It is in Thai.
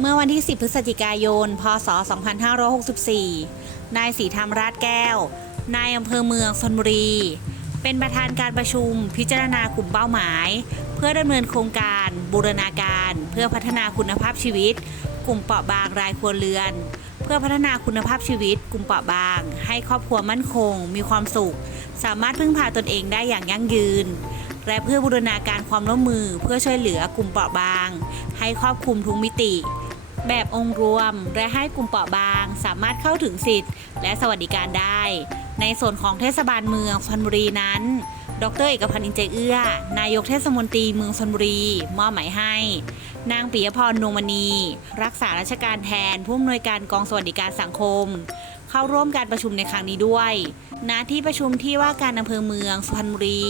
เมื่อวันที่ 10 พฤศจิกายน พศ 2564 นายศรีธรรมราชแก้ว นายอำเภอเมืองชนบุรี เป็นประธานการประชุมพิจารณากลุ่มเป้าหมาย เพื่อดำเนินโครงการบูรณาการ เพื่อพัฒนาคุณภาพชีวิต กลุ่มเปราะบางรายครัวเรือน เพื่อพัฒนาคุณภาพชีวิต กลุ่มเปราะบาง ให้ครอบครัวมั่นคง มีความสุข สามารถพึ่งพาตนเองได้อย่างยั่งยืนและเพื่อบูรณาการความร่วมมือเพื่อช่วยเหลือกลุ่มเปราะบาง ให้ครอบคลุมทุกมิติ แบบองค์รวม และให้กลุ่มเปราะบาง สามารถเข้าถึงสิทธิ์ และสวัสดิการได้ ในส่วนของเทศบาลเมืองชนบุรีนั้น ดรเอกพันธ์อินเจเอื้อ นายกเทศมนตรีเมืองชนบุรี มอบหมายให้ นางปิยพรนวมณี รักษาราชการแทนผู้อำนวยการกองสวัสดิการสังคม เข้าร่วมการประชุมในครั้งนี้ด้วย ณ ที่ประชุมที่ว่าการอำเภอเมืองสุพรรณบุรี